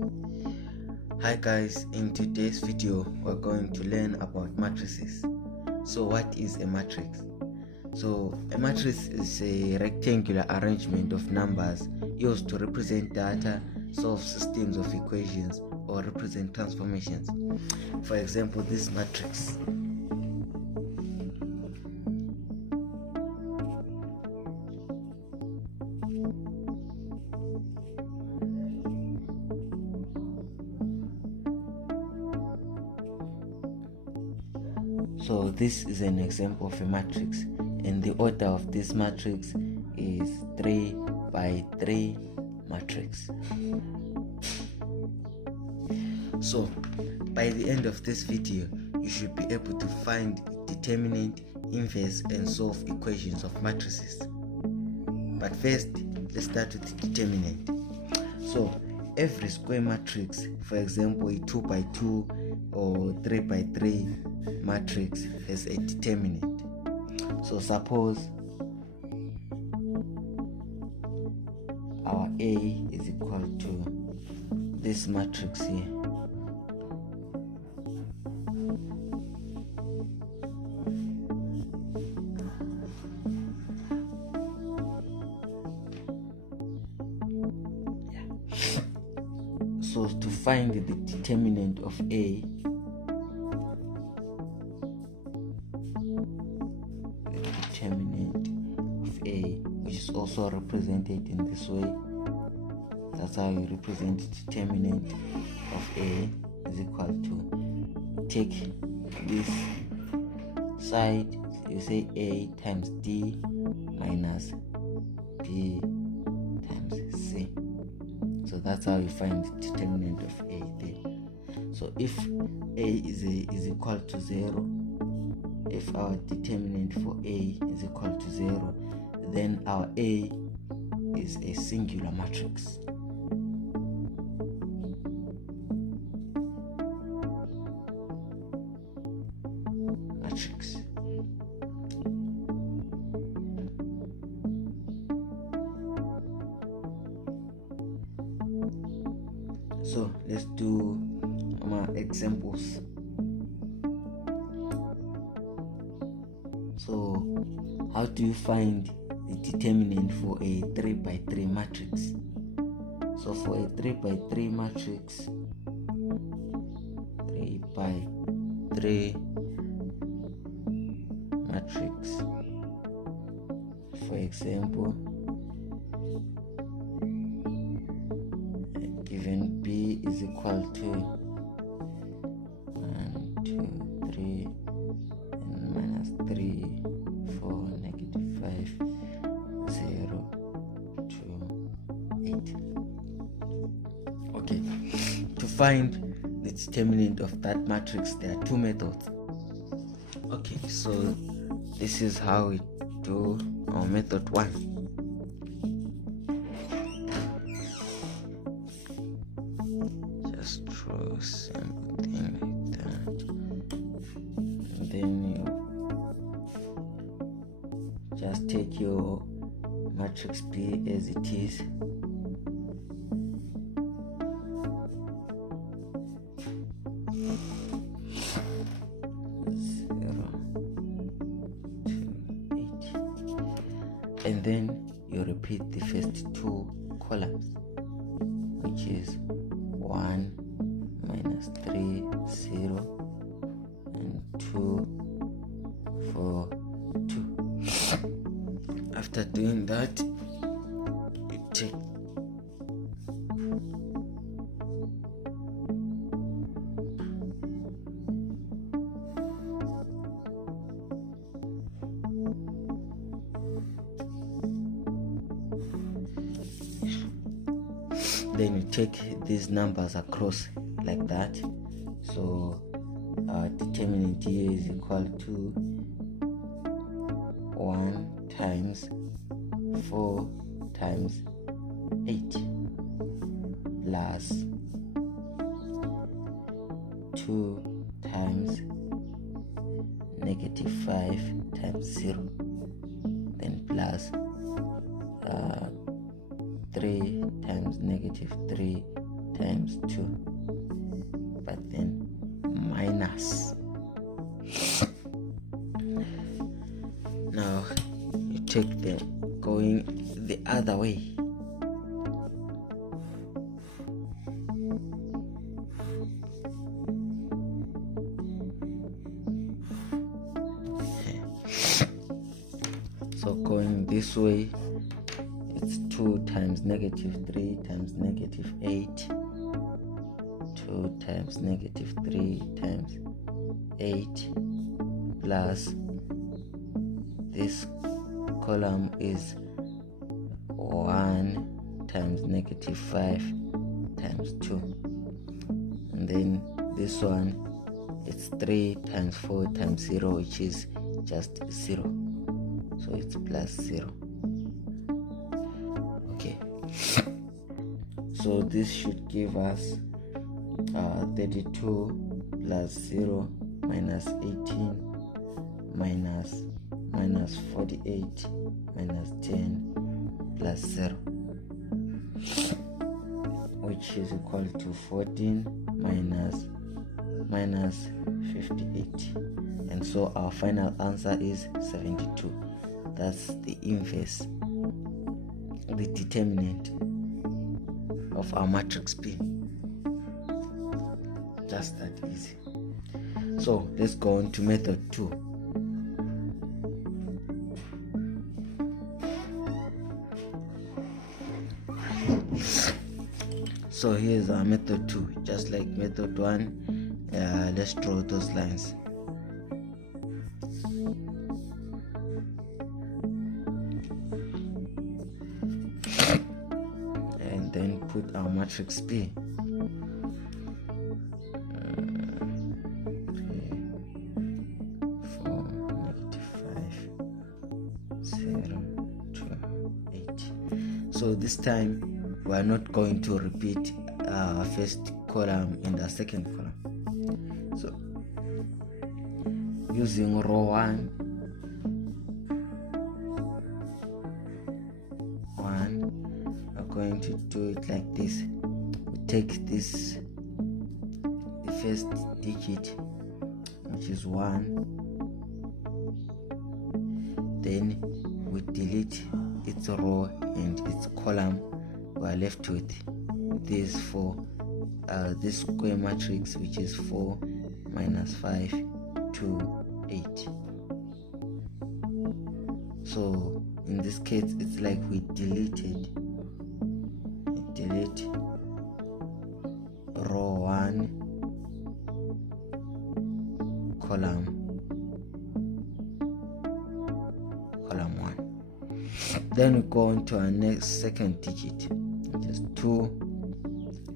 Hi guys, in today's video we're going to learn about matrices. So what is a matrix? So a matrix is a rectangular arrangement of numbers used to represent data, solve systems of equations, or represent transformations. For example, this matrix. So this is an example of a matrix, and the order of this matrix is 3 by 3 matrix. So by the end of this video, you should be able to find determinant, inverse, and solve equations of matrices. But first, let's start with the determinant. So every square matrix, for example a 2 by 2 or 3 by 3 matrix, has a determinant. So suppose our A is equal to this matrix here. So to find the determinant of A, which is also represented in this way, that's how you represent the determinant of A is equal to, take this side, you say A times D minus B times C. So that's how you find the determinant of A there. So if A is equal to 0, if our determinant for A is equal to 0, then our A is a singular matrix. So let's do examples. So how do you find the determinant for a 3 by 3 matrix? So for a 3 by 3 matrix, 3 by 3 matrix, for example, given B is equal to 1, 2, 3 and minus 3, 4, negative 5, 0, 2, 8. Okay, to find the determinant of that matrix, there are two methods. Okay, so this is how we do our method 1. Just draw something like that, and then you just take your matrix B as it is, 0, 2, 8, and then you repeat the first two columns, which is 1 minus 3, 0, and 2, 4, 2. After doing that, you take then you take these numbers across like that. So our determinant here is equal to 1 times 4 times 8 plus 2 times negative 5 times 0, then plus 3 times negative 3 times times 2, but then minus. Now you take them going the other way. So going this way, it's 2 times negative 3 times negative 8, 2 times negative 3 times 8, plus this column is 1 times negative 5 times 2, and then this one, it's 3 times 4 times 0, which is just 0, so it's plus 0. Okay, so this should give us 32 plus 0 minus 18 minus 48 minus 10 plus 0, which is equal to 14 minus 58, and so our final answer is 72. That's the inverse, the determinant of our matrix P. Just that easy. So let's go on to method 2. So here's our method 2. Just like method 1, let's draw those lines. And then put our matrix P. 4, -5, 0, 2, 8. So this time we are not going to repeat first column in the second column. So using row 1, we're going to do it like this. We take this, the first digit, which is 1, then we delete its row and its column. We are left with this for this square matrix, which is 4 minus 5 2 8. So in this case, it's like we delete row 1, column 1. Then we go on to our next second digit, which is 2.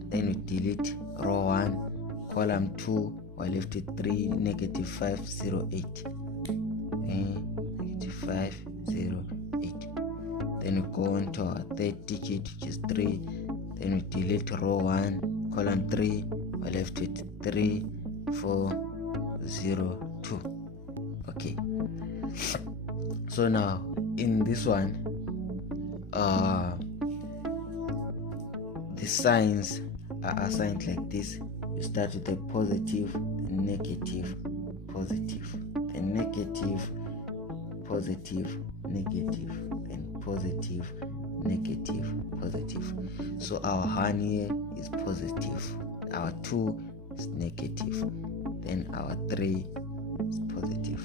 Then we delete row 1, column 2. We're left with 3, negative 5 0 8. Negative 5 0 8. Then we go on to our third digit, which is 3. Then we delete row 1, column 3. We're left with 3 4 0 2. Okay, so now in this one, the signs are assigned like this. You start with a positive, the negative, positive, then negative, positive, negative, then positive, negative, positive. So our 1 here is positive, our 2 is negative, then our 3 is positive.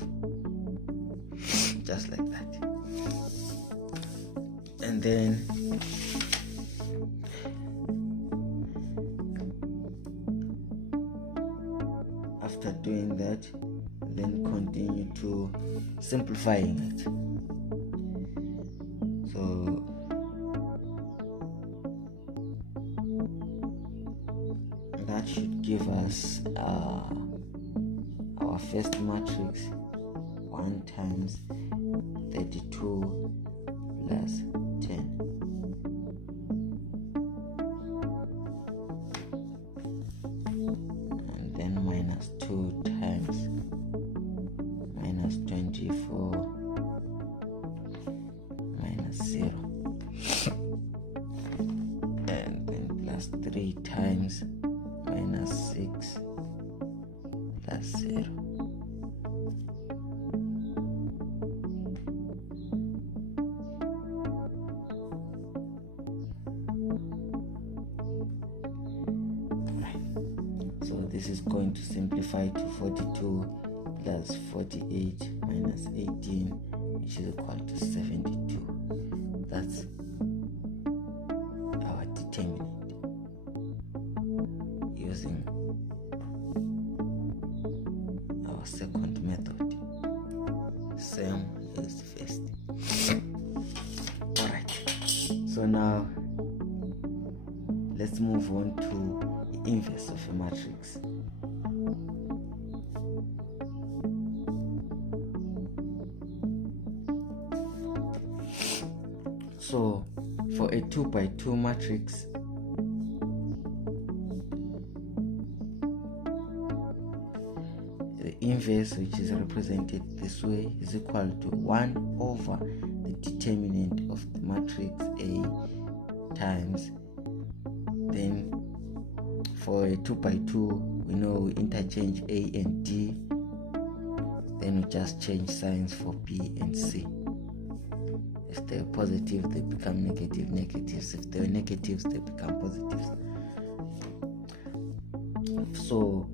Just like that. And then after doing that, then continue to simplifying it. So that should give us our first matrix, 1 times 32 plus 10. And then minus 2 times minus 24 minus 0. And then plus 3 times times minus 6 plus 0. So this is going to simplify to 42 plus 48 minus 18, which is equal to 72. That's our determinant using our second method, same as the first. Alright, so now let's move on to the inverse of a matrix. So for a 2 by 2 matrix, the inverse, which is represented this way, is equal to 1 over the determinant of the matrix A times, then for a 2 by 2, we know we interchange A and D, then we just change signs for B and C. If they're positive, they become negatives. If they're negatives, they become positives. So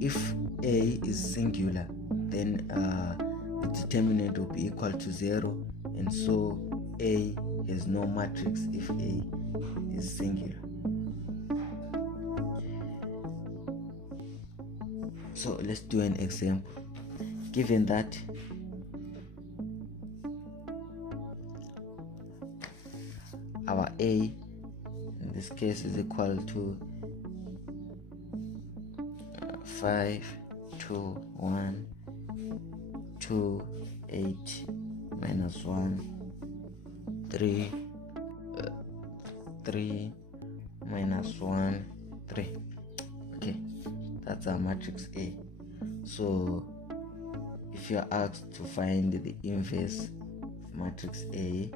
if A is singular, then the determinant will be equal to 0, and so A has no matrix if A is singular. So let's do an example. Given that our A in this case is equal to 5, 2, 1, 2, 8, minus 1, 3, 3, minus 1, 3. Okay, that's our matrix A. So if you're asked to find the inverse of matrix A,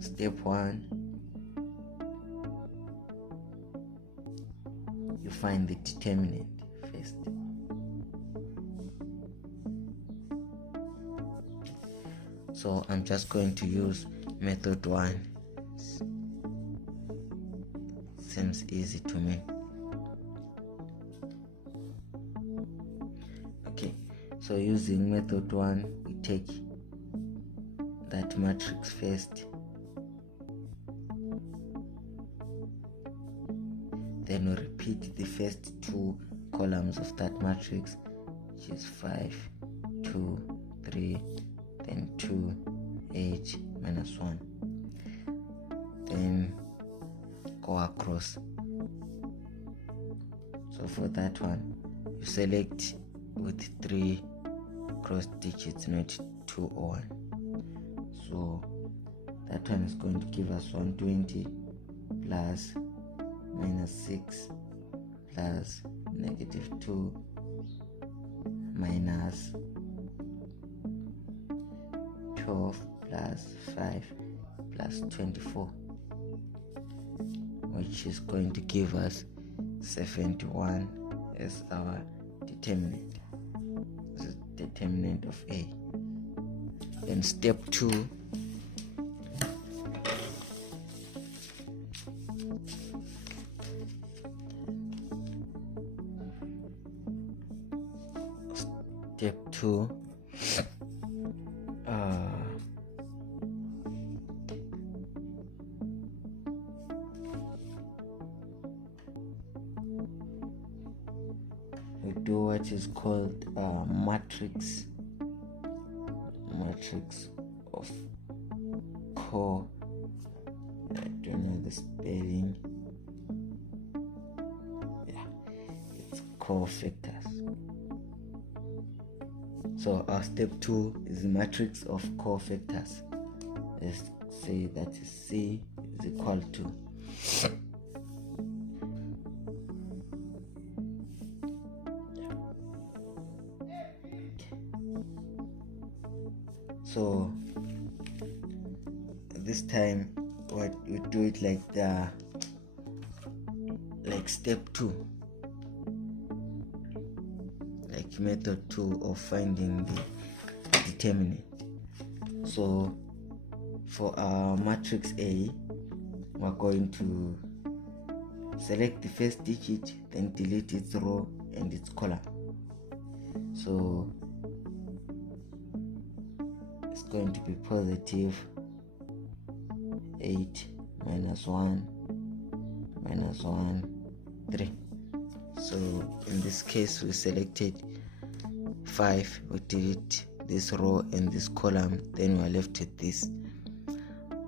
step 1, you find the determinant first. So I'm just going to use method 1. Seems easy to me. Okay, so using method 1, we take that matrix first, then we repeat the first 2 columns of that matrix, which is 5, 2, 3, then 2, 8, minus 1. Then go across. So for that one, you select with 3 cross digits, not 2 or 1. So that one is going to give us 120 plus minus 6 plus negative 2 minus 12 plus 5 plus 24, which is going to give us 71 as our determinant. This is determinant of A. Then step 2, we do what is called matrix of I don't know the spelling. Yeah, it's cofactors. So our step 2 is the matrix of cofactors. Let's say that is C is equal to this time what we do it like like step 2, like method 2 of finding the determinant. So for our matrix A, we're going to select the first digit, then delete its row and its column. So it's going to be positive 8 minus 1 minus 1 3. So in this case we selected 5, we delete this row and this column, then we are left with this.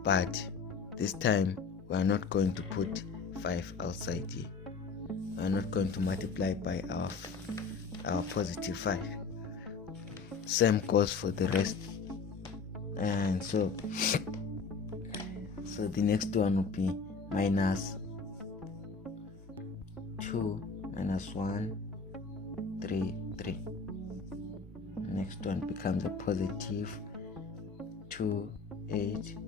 But this time we are not going to put 5 outside here. We are not going to multiply by our positive 5. Same goes for the rest. And so the next one will be minus 2 minus 1 3 3. Next one becomes a positive 2 8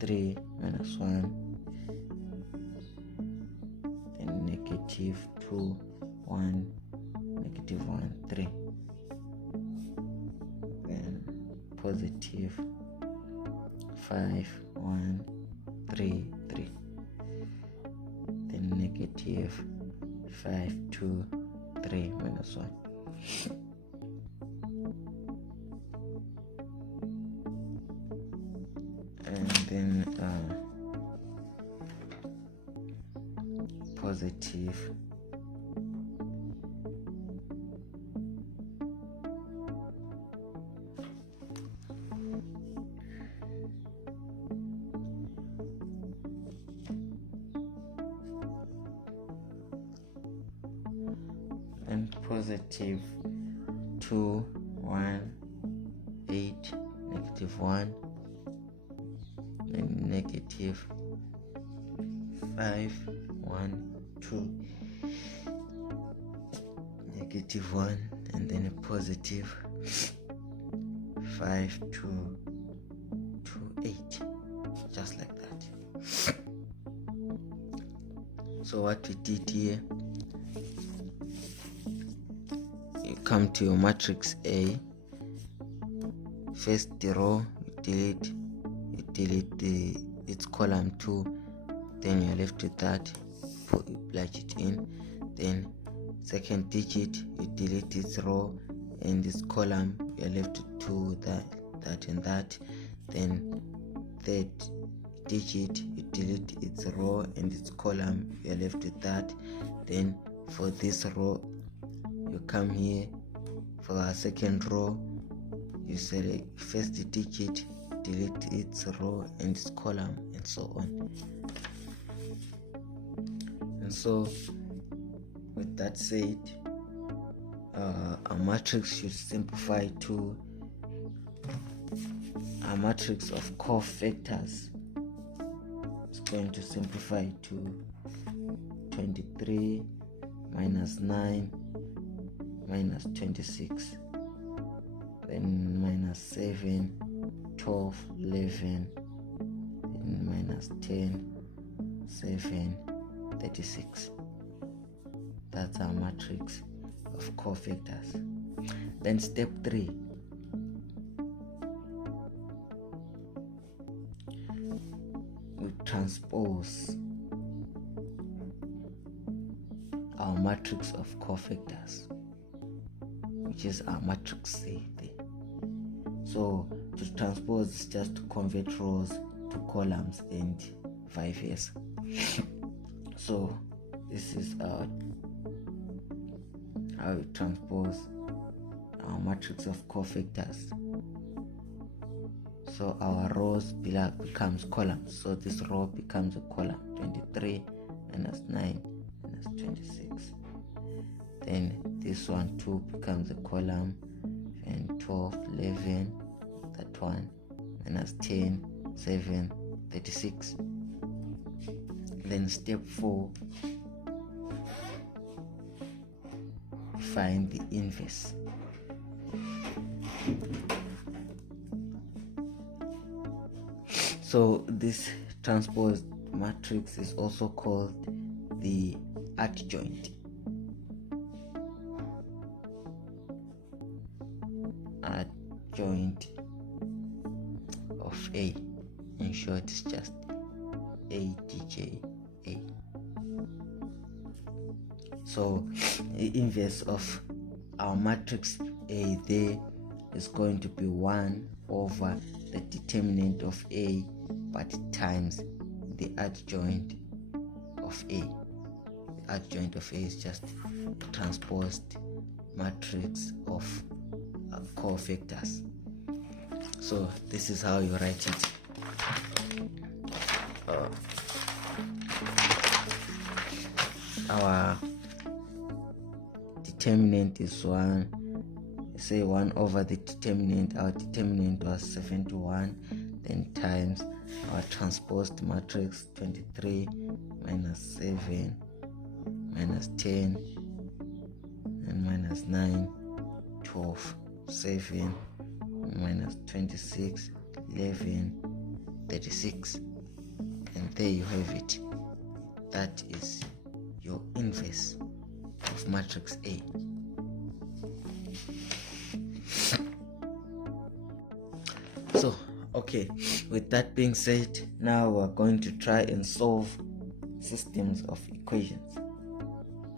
3 minus 1, then negative 2 1 negative 1 3, then positive 5 1 3 3, then negative 5 2 3 minus 1. And then positive 2 1 8 negative 1, and negative 5 1 2 negative 1, and then a positive 5 2 2 8, just like that. So what we did here, you come to your matrix A, first the row you delete its column 2, then you're left with that, plug it in. Then second digit you delete its row and this column, you're left with 2, that and that. Then third digit you delete its row and its column, you're left with that. Then for this row you come here, for our second row you select first digit, delete its row and its column, and so on. And so with that said, a matrix should simplify to a matrix of cofactors. It's going to simplify to 23 minus 9 minus 26, then minus 7 12 11, then minus 10 7 36. That's our matrix of cofactors. Then step 3, we transpose our matrix of cofactors, which is our matrix C. So to transpose is just to convert rows to columns and vice versa. So this is how we transpose our matrix of cofactors. So our rows becomes columns. So this row becomes a column, 23 minus 9 minus 26. Then this one too becomes a column, and 12 11, that one, minus 10 7 36. Then step 4, find the inverse. So this transposed matrix is also called the adjoint. Adjoint of A. In short, it's just ADJ A. So the inverse of our matrix A there is going to be 1 over the determinant of A, but times the adjoint of A. The adjoint of A is just a transposed matrix of cofactors. So this is how you write it. Our determinant is 1. Say 1 over the determinant. Our determinant was 71, then times our transposed matrix 23 minus 7 minus 10 and minus 9, 12, 7 minus 26, 11, 36, and there you have it. That is your inverse of matrix A. So, okay, with that being said, now we're going to try and solve systems of equations.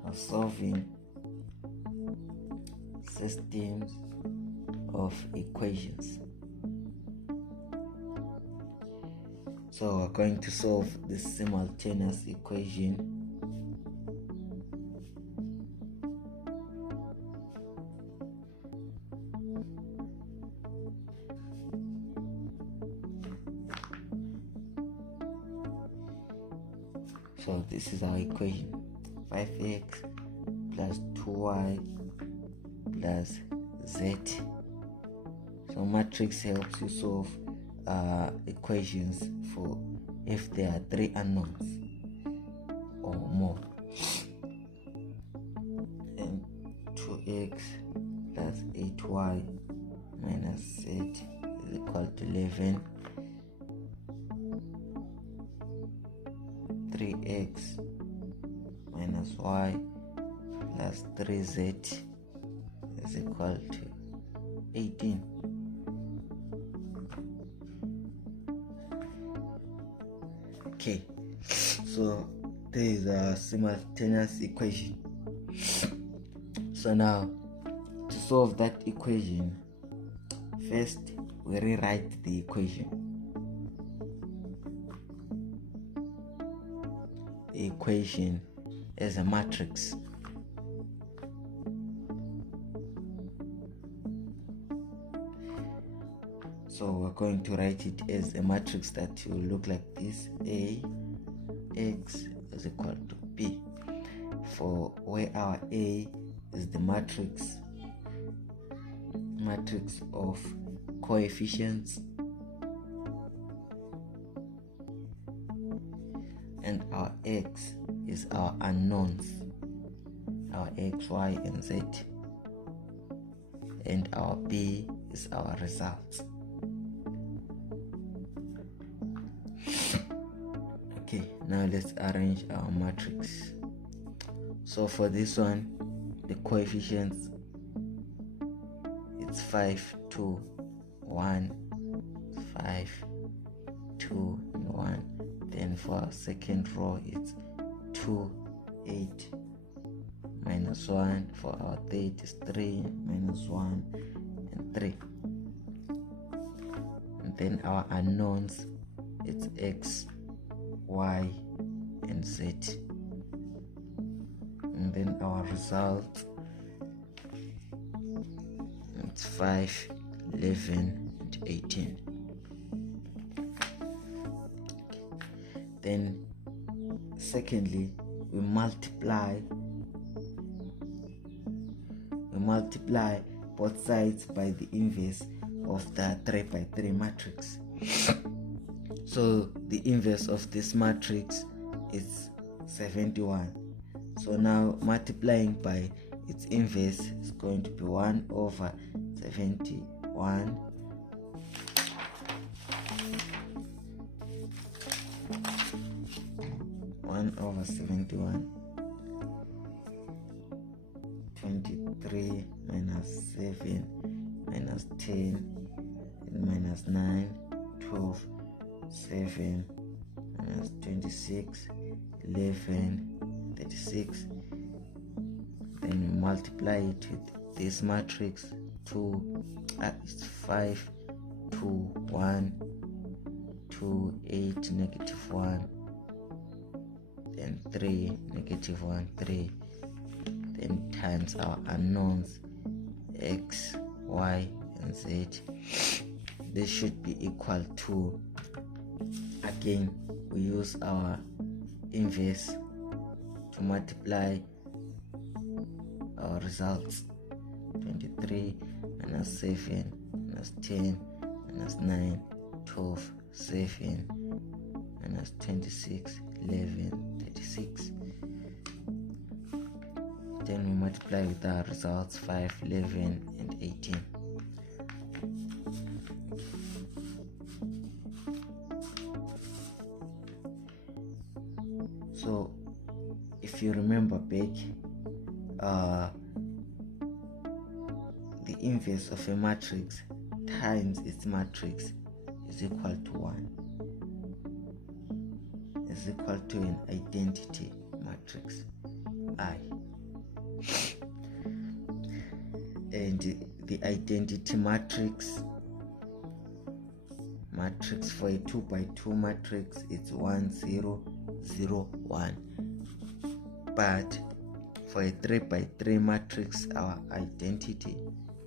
We're solving systems of equations. So we're going to solve this simultaneous equation. So this is our equation: 5x plus 2y plus z. So matrix helps you solve equations for if there are 3 unknowns or more. And 2x plus 8y minus z is equal to 11. 3x minus y plus 3z is equal to 18. Okay, so there is a simultaneous equation. So now to solve that equation, first we rewrite the equation. The equation as a matrix. So we're going to write it as a matrix that will look like this: A x is equal to B, for where our A is the matrix of coefficients, and our x is our unknowns, our x, y, and z, and our B is our results. Okay, now let's arrange our matrix. So for this one, the coefficients, it's 5, 2, 1, 5, 2, and 1. Then for our second row, it's 2, 8, minus 1. For our third, is 3, minus 1, and 3. And then our unknowns, it's x, y, and z. And then our result, it's 5, 11, and 18. Then secondly, we multiply both sides by the inverse of the 3 by 3 matrix. So the inverse of this matrix is 71. So now multiplying by its inverse is going to be 1 over 71 1 1 over 71. 23 minus 7 minus 10 and minus 9, 12, 7 minus 26, 11, 36. Then we multiply it with this matrix. 5, 2, 1, 2, 8, negative 1, then 3, negative 1, 3, then times our unknowns x, y, and z. This should be equal to, again, we use our inverse to multiply our results. 23 minus 7 minus 10 minus 9, 12, 7 minus 26, 11, 36. Then we multiply with our results 5, 11, and 18. So if you remember back, the inverse of a matrix times its matrix is equal to 1, is equal to an identity matrix I. And the identity matrix for a 2 by 2 matrix, it's 1, 0, 0, 1. But for a 3 by 3 matrix, our identity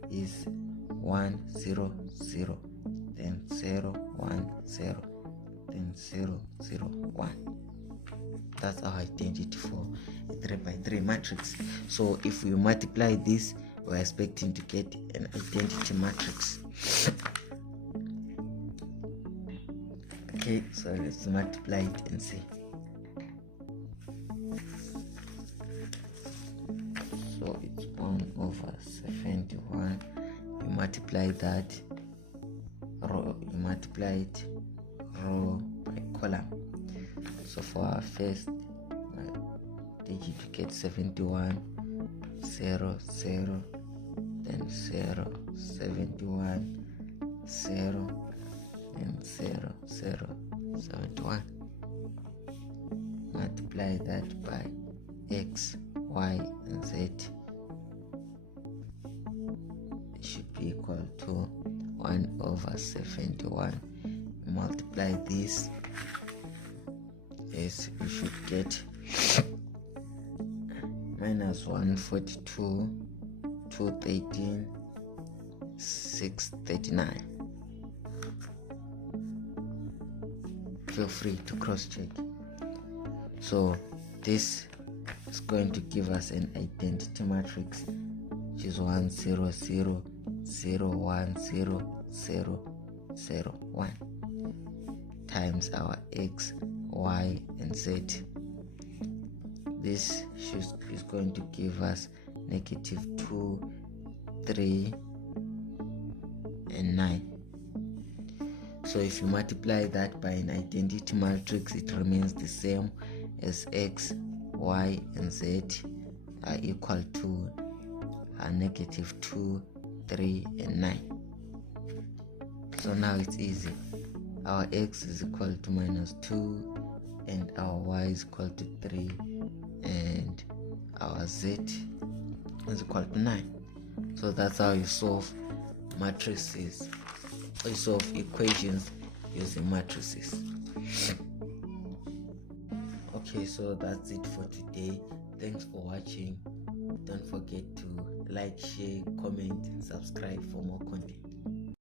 is 1, 0, 0, then 0, 1, 0, then 0, 0, 1. That's our identity for a 3 by 3 matrix. So if we multiply this, we're expecting to get an identity matrix. Okay, so let's multiply it and see. So it's 1 over 71. You multiply that row, you multiply it row by column. So for our first digit, you get 71, 0, 0, then 0, 71, 0, and 0, 0, 71. Multiply that by x, y, and z. It should be equal to 1 over 71. Multiply this, yes, you should get minus 142, 213, 639. Feel free to cross check. So this is going to give us an identity matrix, which is 1, 0, 0, 0, 1, 0, 0, 0, 1 times our x, y, and z. This is going to give us negative 2, 3, and 9. So if you multiply that by an identity matrix, it remains the same as x, y, and z are equal to negative 2, 3, and 9. So now it's easy. Our x is equal to minus 2, and our y is equal to 3, and our z is equal to 9. So that's how you solve matrices. You solve equations using matrices. Okay, so that's it for today. Thanks for watching. Don't forget to like, share, comment, and subscribe for more content.